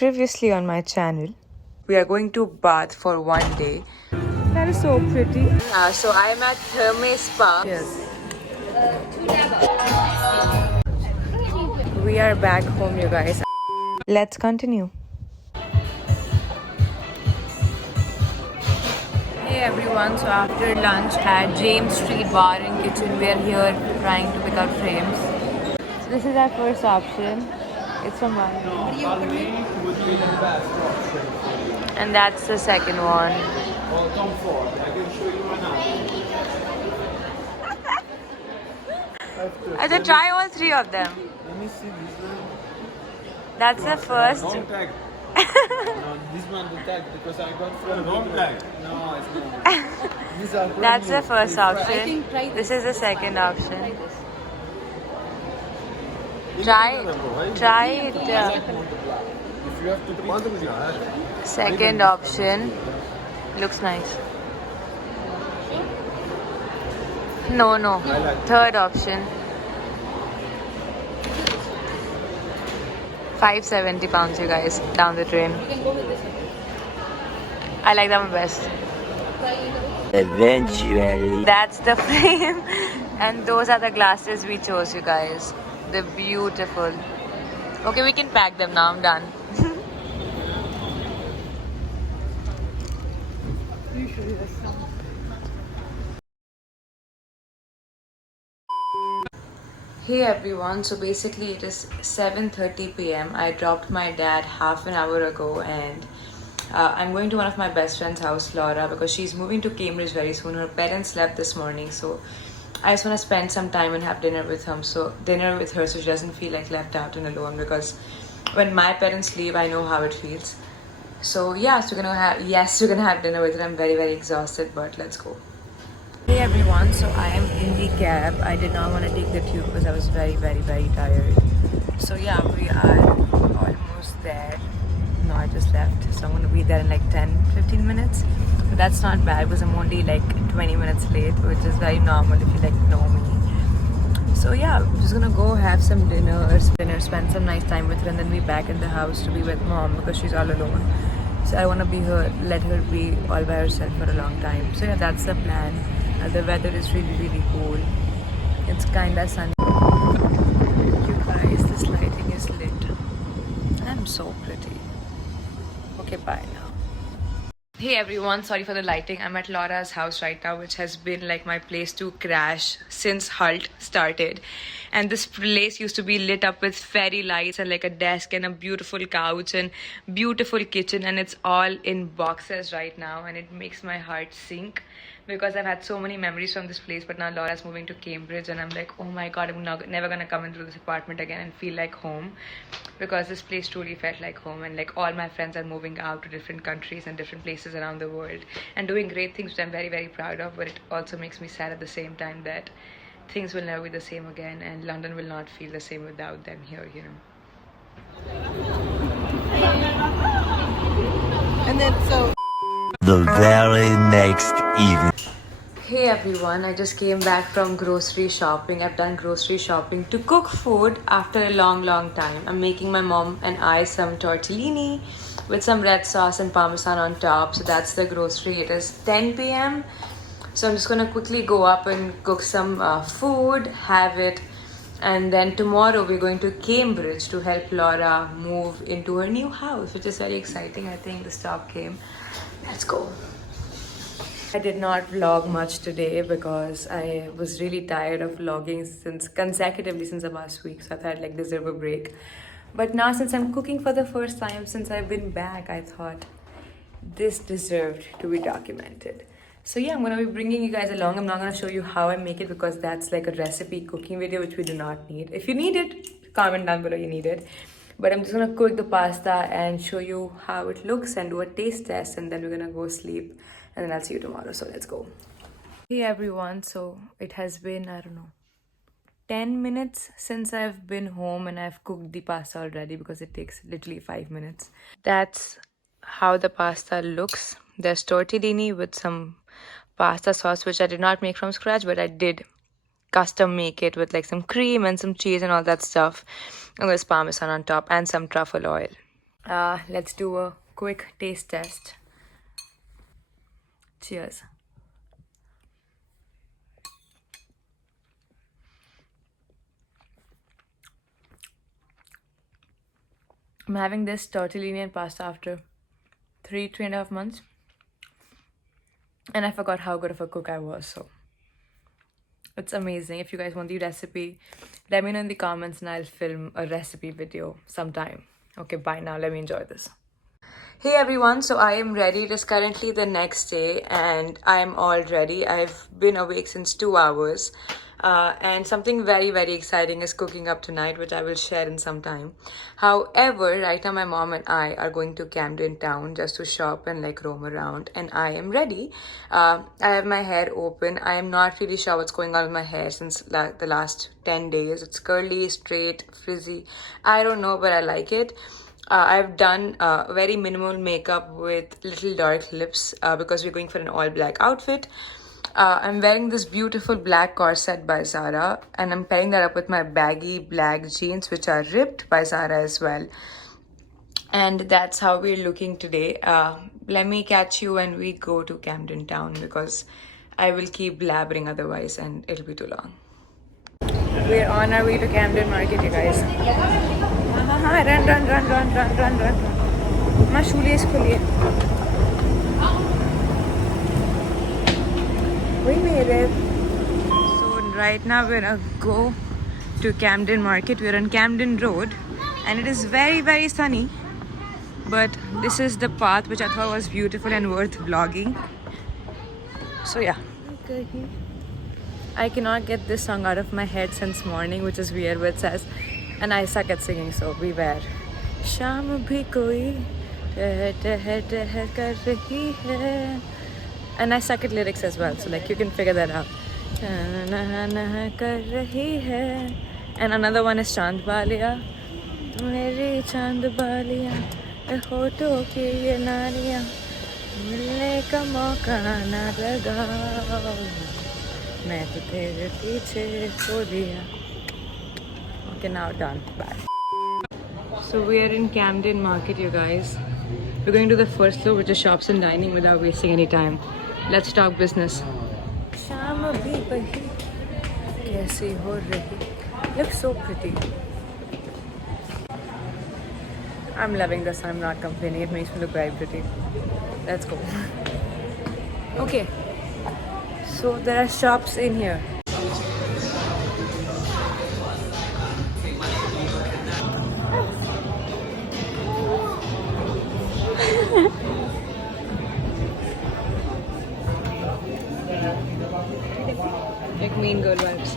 Previously on my channel, we are going to bath for one day. That is so pretty. So I am at Therme Spa. Yes. We are back home, you guys. Let's continue. Hey everyone, so after lunch at James Street Bar and Kitchen, we are here trying to pick out frames. So this is our first option. It's from Bali. And that's the second one. Tom Ford, I can show you one now. I should try all three of them. Let me see this one. That's the first. Wrong tag. No, this one the tag because I got from wrong tag. No, it's not. These are That's the first option. This is the second option. Try it. If you have to Second option. Looks nice. No. Third option. £570, you guys, down the drain. I like that one best. Eventually. That's the frame. And those are the glasses we chose, you guys. They're beautiful. Okay, we can pack them now. I'm done. Hey everyone, so basically it is 7:30 p.m. I dropped my dad half an hour ago and I'm going to one of my best friend's house, Laura, because she's moving to Cambridge very soon. Her parents left this morning, so I just want to spend some time and have dinner with her. So she doesn't feel like left out and alone, because when my parents leave, I know how it feels. So yeah, so we're gonna have dinner with her. I'm very, very exhausted, but let's go. Hey everyone, so I am in the cab. I did not want to take the tube because I was very, very, very tired. So yeah, we are almost there. No, I just left, so I'm going to be there in like 10-15 minutes. But that's not bad because I'm only like 20 minutes late, which is very normal if you like know me. So yeah, I'm just gonna go have some dinner, spend some nice time with her, and then be back in the house to be with mom because she's all alone. So I want to let her be all by herself for a long time. So yeah, that's the plan. The weather is really, really cool. It's kinda sunny. You guys, this lighting is lit. I'm so pretty. Okay, bye now. Hey everyone, sorry for the lighting. I'm at Laura's house right now, which has been like my place to crash since Halt started. And this place used to be lit up with fairy lights and like a desk and a beautiful couch and beautiful kitchen, and it's all in boxes right now, and it makes my heart sink because I've had so many memories from this place. But now Laura's moving to Cambridge and I'm like, oh my god, I'm never gonna come into this apartment again and feel like home, because this place truly felt like home. And like all my friends are moving out to different countries and different places around the world and doing great things, which I'm very, very proud of. But it also makes me sad at the same time that things will never be the same again, and London will not feel the same without them here, you know. And then so The very next evening. Hey everyone, I just came back from grocery shopping. I've done grocery shopping to cook food after a long, long time. I'm making my mom and I some tortellini with some red sauce and parmesan on top. So that's the grocery. It is 10 p.m. So I'm just gonna quickly go up and cook some food, have it, and then tomorrow we're going to Cambridge to help Laura move into her new house, which is very exciting. I think the stop came. Let's go. I did not vlog much today because I was really tired of vlogging consecutively since the past week, so I thought I'd deserve a break. But now, since I'm cooking for the first time since I've been back, I thought this deserved to be documented. So yeah, I'm going to be bringing you guys along. I'm not going to show you how I make it because that's like a recipe cooking video, which we do not need. If you need it, comment down below you need it. But I'm just going to cook the pasta and show you how it looks and do a taste test, and then we're going to go sleep, and then I'll see you tomorrow. So let's go. Hey everyone, so it has been, I don't know, 10 minutes since I've been home, and I've cooked the pasta already because it takes literally 5 minutes. That's how the pasta looks. There's tortellini with some pasta sauce, which I did not make from scratch, but I did custom make it with like some cream and some cheese and all that stuff. And there's parmesan on top and some truffle oil. Let's do a quick taste test. Cheers. I'm having this tortellini and pasta after 3.5 months, and I forgot how good of a cook I was, so it's amazing. If you guys want the recipe, let me know in the comments and I'll film a recipe video sometime. Okay, bye now. Let me enjoy this. Hey everyone, so I am ready. It is currently the next day and I am all ready. I've been awake since 2 hours. And something very, very exciting is cooking up tonight, which I will share in some time. However, right now my mom and I are going to Camden town just to shop and like roam around, and I am ready. I have my hair open. I am not really sure what's going on with my hair since the last 10 days. It's curly, straight, frizzy. I don't know, but I like it. I've done very minimal makeup with little dark lips because we're going for an all black outfit. I'm wearing this beautiful black corset by Zara, and I'm pairing that up with my baggy black jeans, which are ripped by Zara as well. And that's how we're looking today. Let me catch you when we go to Camden town because I will keep blabbering otherwise and it'll be too long. We're on our way to Camden Market, you guys. Run. My shoelace khuli hai. We made it. So right now we're gonna go to Camden Market. We're on Camden Road and it is very, very sunny. But this is the path which I thought was beautiful and worth vlogging. So yeah. I cannot get this song out of my head since morning, which is weird, but it says, and I suck at singing, so beware. Sham bhi koi teher kar rahi hai. And I suck at lyrics as well, so like you can figure that out. And another one is Chand Baliya. Meri Chand Baliya, hoto ki ye nariyan, milne ka mauka na lagao, main to tere piche chhod diya. Okay, now done. Bye. So we are in Camden Market, you guys. We're going to the first floor, which is shops and dining, without wasting any time. Let's talk business. Looks so pretty. I'm loving this. I'm not complaining. It makes me look very pretty. Let's go. Okay. So there are shops in here. Like mean girl vibes.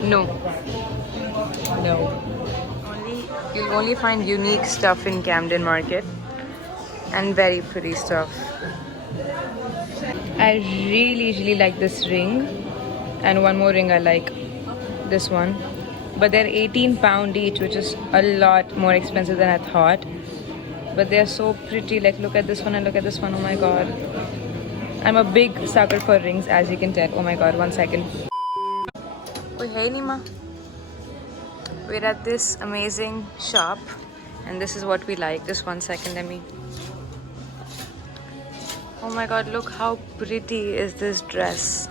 No. You'll only find unique stuff in Camden Market and very pretty stuff. I really like this ring, and one more ring I like, this one. But they're £18 each, which is a lot more expensive than I thought. But they're so pretty. Like look at this one and look at this one. Oh my god. I'm a big sucker for rings, as you can tell. Oh my god, 1 second. Oh, hey Nima. We're at this amazing shop and this is what we like. Just 1 second, let me. Oh my god, look how pretty is this dress.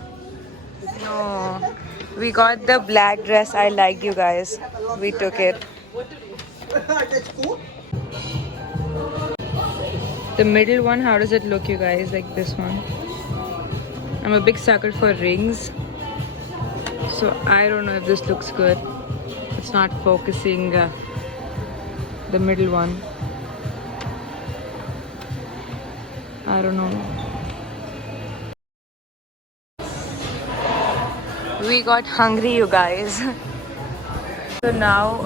No. We got the black dress I liked, you guys. We took it. The middle one, how does it look, you guys? Like this one. I'm a big sucker for rings, so I don't know if this looks good. It's not focusing the middle one. I don't know. We got hungry, you guys. So now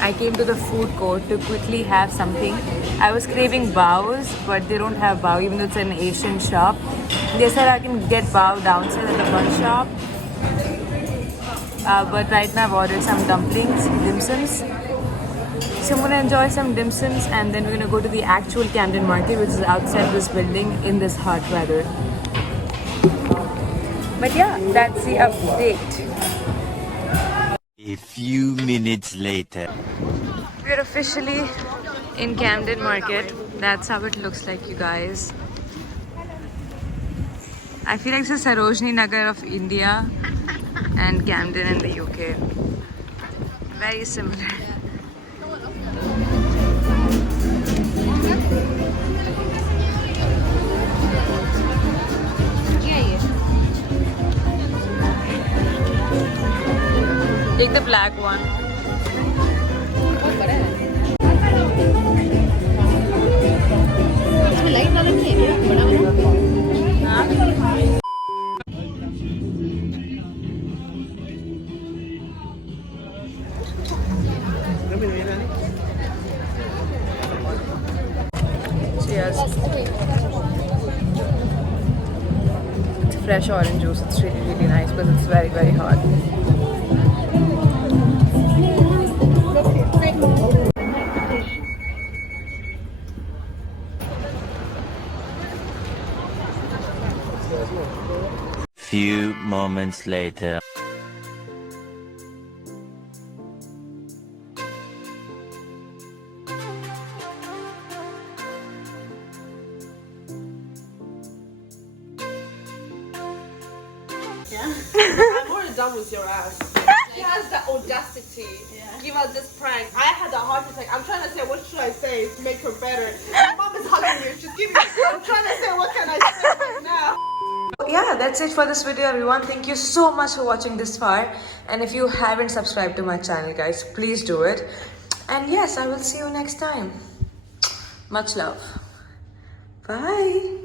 I came to the food court to quickly have something. I was craving baos, but they don't have bao, even though it's an Asian shop. They said I can get bao downstairs at the bun shop. But right now I've ordered some dumplings, dim sums. So I'm gonna enjoy some dim sums and then we're gonna go to the actual Camden Market, which is outside this building in this hot weather. But yeah, that's the update. A few minutes later. We're a officially in Camden Market. That's how it looks like, you guys. I feel like it's the Sarojini Nagar of India and Camden in the UK. Very similar. Take the black one. Cheers. It's fresh orange juice. It's really, really nice, but it's very, very hot. Few moments later. I'm more done with your ass. She has the audacity. Give us this prank. I had a heart attack. I'm trying to say, what should I say to make her better? My mom is hugging me. She's giving me. I'm trying to say, what can I say right now? Yeah, that's it for this video, everyone. Thank you so much for watching this far. And if you haven't subscribed to my channel, guys, please do it. And yes, I will see you next time. Much love. Bye.